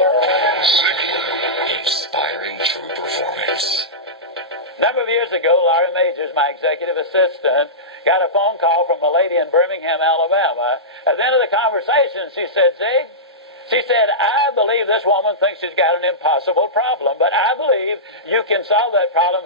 Ziglar, inspiring true performance. A number of years ago, Laurie Majors, my executive assistant, got a phone call from a lady in Birmingham, Alabama. At the end of the conversation, she said, Zig, she said, I believe this woman thinks she's got an impossible problem, but I believe you can solve that problem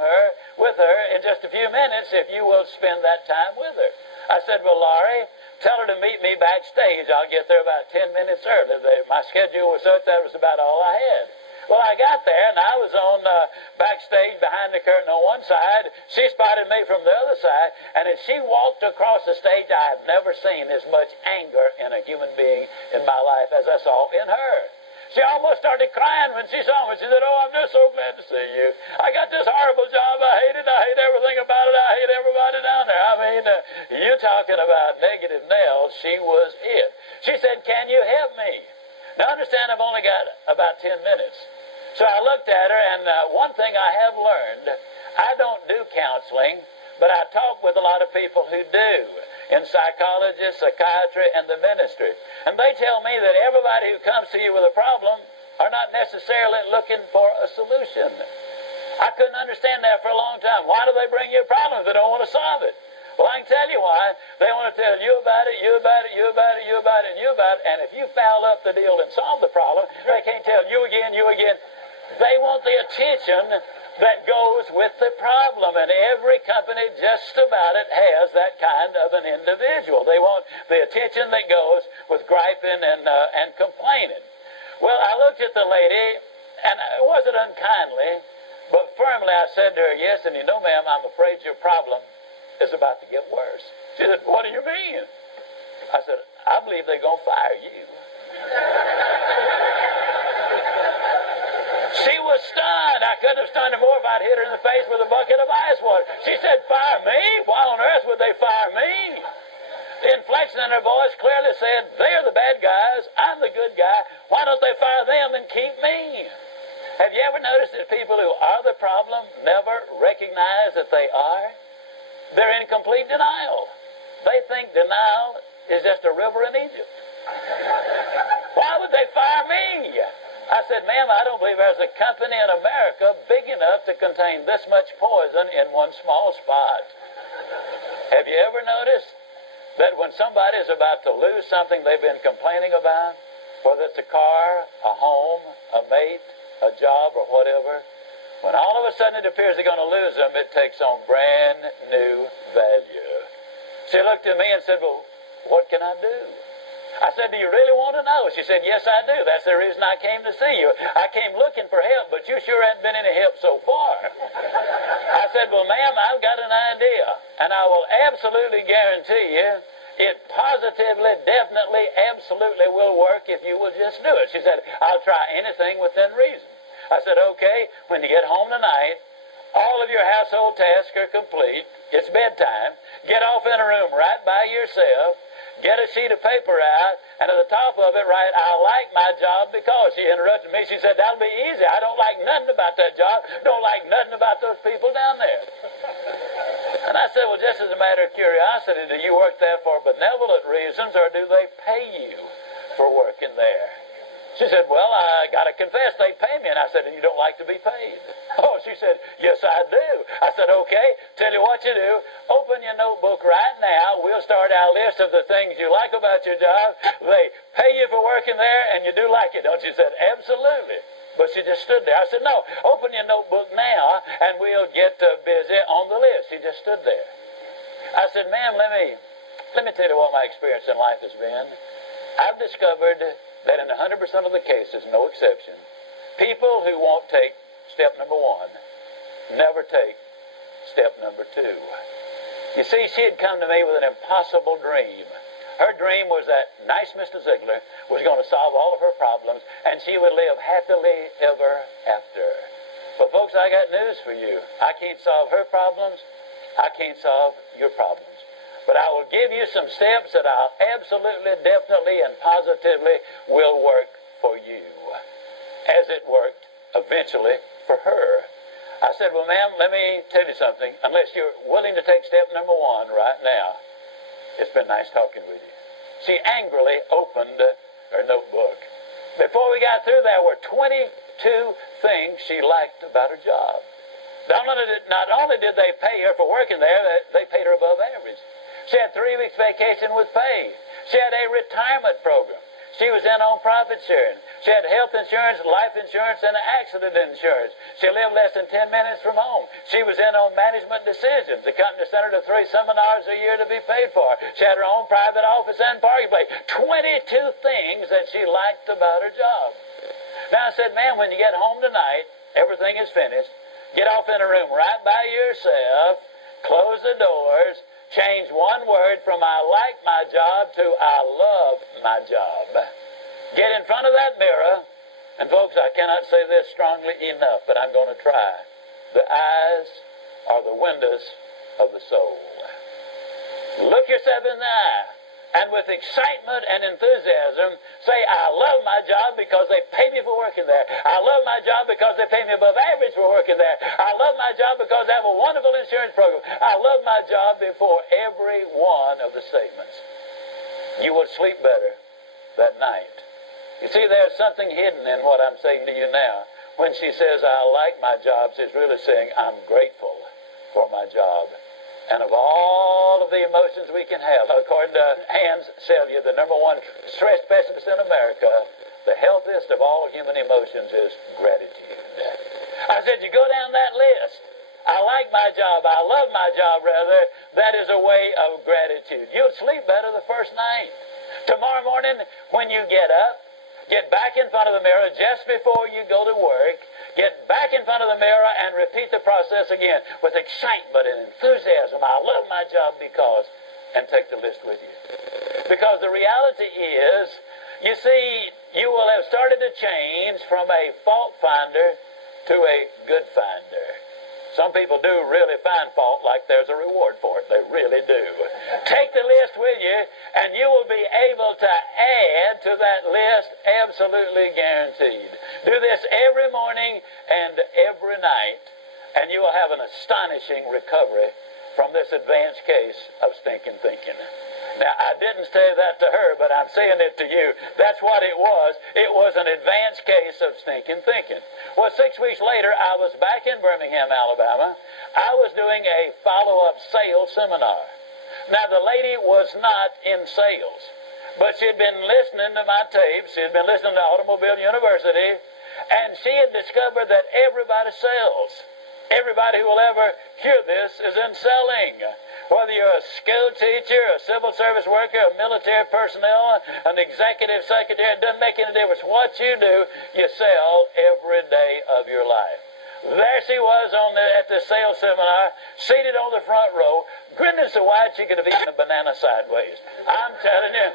with her in just a few minutes if you will spend that time with her. I said, well, Laurie, tell her to meet me backstage. I'll get there about 10 minutes early. My schedule was such that was about all I had. Well, I got there, and I was on backstage behind the curtain on one side. She spotted me from the other side, and as she walked across the stage, I have never seen as much anger in a human being in my life as I saw in her. She almost started crying when she saw me. She said, oh, I'm just so glad to see you. I got this horrible job. I hate it. I hate everything about it. I hate everybody down there. I mean, you're talking about negative nails. She was it. She said, can you help me? Now, understand, I've only got about 10 minutes. So I looked at her, and one thing I have learned, I don't do counseling, but I talk with a lot of people who do, in psychology, psychiatry, and the ministry. And they tell me that everybody who comes to you with a problem are not necessarily looking for a solution. I couldn't understand that for a long time. Why do they bring you a problem if they don't want to solve it? Well, I can tell you why. They want to tell you about it, you about it, you about it, you about it, and you about it. And if you foul up the deal and solve the problem, they can't tell you again, you again. They want the attention that goes with the problem. And every company just about it has that kind of an individual. They want the attention that goes with griping and complaining. Well, I looked at the lady, and it wasn't unkindly, but firmly I said to her, yes, and you know, ma'am, I'm afraid your problem is about to get worse. She said, what do you mean? I said, I believe they're going to fire you. She was stunned. I couldn't have stunned her more if I'd hit her in the face with a bucket of ice water. She said, fire me? Why on earth would they fire me? The inflection in her voice clearly said, they're the bad guys, I'm the good guy. Why don't they fire them and keep me? Have you ever noticed that people who are the problem never recognize that they are? They're in complete denial. They think denial is just a river in Egypt. Why would they fire me? I said, ma'am, I don't believe there's a company in America big enough to contain this much poison in one small spot. Have you ever noticed that when somebody is about to lose something they've been complaining about, whether it's a car, a home, a mate, a job, or whatever, when all of a sudden it appears they're going to lose them, it takes on brand new value. She looked at me and said, well, what can I do? I said, do you really want to know? She said, yes, I do. That's the reason I came to see you. I came looking for help, but you sure haven't been any help so far. I said, well, ma'am, I've got an idea, and I will absolutely guarantee you it positively, definitely, absolutely will work if you will just do it. She said, I'll try anything within reason. I said, okay, when you get home tonight, all of your household tasks are complete. It's bedtime. Get off in a room right by yourself. Get a sheet of paper out, and at the top of it write, I like my job because. She interrupted me. She said, that'll be easy. I don't like nothing about that job. Don't like nothing about those people down there. And I said, well, just as a matter of curiosity, do you work there for benevolent reasons, or do they pay you for working there? She said, well, I got to confess, they pay me. And I said, and you don't like to be paid? Oh, she said, yes, I do. I said, okay, tell you what you do. Open your notebook right now. We'll start our list of the things you like about your job. They pay you for working there, and you do like it, don't you? She said, absolutely. But she just stood there. I said, no, open your notebook now, and we'll get busy on the list. She just stood there. I said, ma'am, let me tell you what my experience in life has been. I've discovered that in 100% of the cases, no exception, people who won't take step number one never take step number two. You see, she had come to me with an impossible dream. Her dream was that nice Mr. Ziglar was going to solve all of her problems, and she would live happily ever after. But folks, I got news for you. I can't solve her problems. I can't solve your problems. But I will give you some steps that I'll absolutely, definitely, and positively will work for you, as it worked eventually for her. I said, well, ma'am, let me tell you something. Unless you're willing to take step number one right now, it's been nice talking with you. She angrily opened her notebook. Before we got through, there were 22 things she liked about her job. Not only did they pay her for working there, they paid her above average. She had 3 weeks vacation with pay. She had a retirement program. She was in on profit sharing. She had health insurance, life insurance, and accident insurance. She lived less than 10 minutes from home. She was in on management decisions. The company sent her to 3 seminars a year to be paid for. She had her own private office and parking place. 22 things that she liked about her job. Now I said, man, when you get home tonight, everything is finished. Get off in a room right by yourself. Close the doors. Change one word from I like my job to I love my job. Get in front of that mirror, and folks, I cannot say this strongly enough, but I'm going to try. The eyes are the windows of the soul. Look yourself in the eye, and with excitement and enthusiasm, say, I love my job because they pay me for working there. I love my job because they pay me above average for working there. I love my job because they have a wonderful insurance program. I love my job before every one of the statements. You will sleep better that night. You see, there's something hidden in what I'm saying to you now. When she says, I like my job, she's really saying, I'm grateful for my job. And of all of the emotions we can have, according to Hans Selye, the #1 stress specialist in America, the healthiest of all human emotions is gratitude. I said, you go down that list. I like my job. I love my job, rather. That is a way of gratitude. You'll sleep better the first night. Tomorrow morning, when you get up, get back in front of the mirror just before you go to work. Get back in front of the mirror and repeat the process again with excitement and enthusiasm. I love my job because, and take the list with you. Because the reality is, you see, you will have started to change from a fault finder to a good finder. Some people do really find fault like there's a reward for it. They really do. Take the list with you, and you will be able to add to that list, absolutely guaranteed. Do this every morning and every night, and you will have an astonishing recovery from this advanced case of stinking thinking. Now, I didn't say that to her, but I'm saying it to you. That's what it was. It was an advanced case of stinking thinking. Well, 6 weeks later, I was back in Birmingham, Alabama. I was doing a follow-up sales seminar. Now, the lady was not in sales, but she had been listening to my tapes. She had been listening to Automobile University, and she had discovered that everybody sells. Everybody who will ever hear this is in selling. Whether you're a school teacher, a civil service worker, a military personnel, an executive secretary, it doesn't make any difference. What you do, you sell every day of your life. There she was at the sales seminar, seated on the front row, grinning so wide she could have eaten a banana sideways. I'm telling you,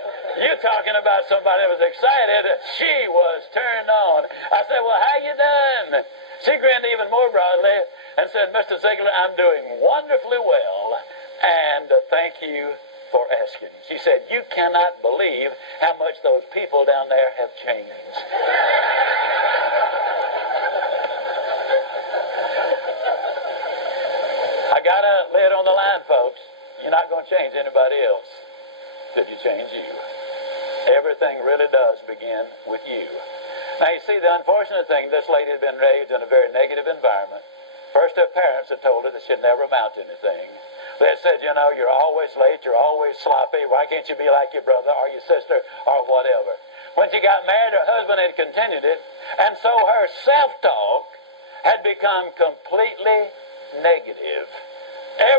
you're talking about somebody that was excited. She was turned on. I said, well, how you done? She grinned even more broadly and said, Mr. Ziglar, I'm doing wonderfully well. And thank you for asking. She said, you cannot believe how much those people down there have changed. I got to lay it on the line, folks. You're not going to change anybody else till you change you. Everything really does begin with you. Now, you see, the unfortunate thing, this lady had been raised in a very negative environment. First, her parents had told her that she'd never amount to anything. They said, you know, you're always late, you're always sloppy, why can't you be like your brother or your sister or whatever? When she got married, her husband had continued it, and so her self-talk had become completely negative.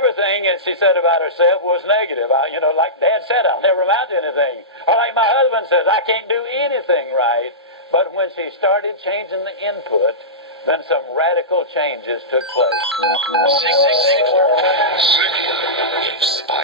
Everything, as she said about herself, was negative. Like Dad said, I'll never amount to anything. Or like my husband says, I can't do anything right. But when she started changing the input, then some radical changes took place. Zig Ziglar.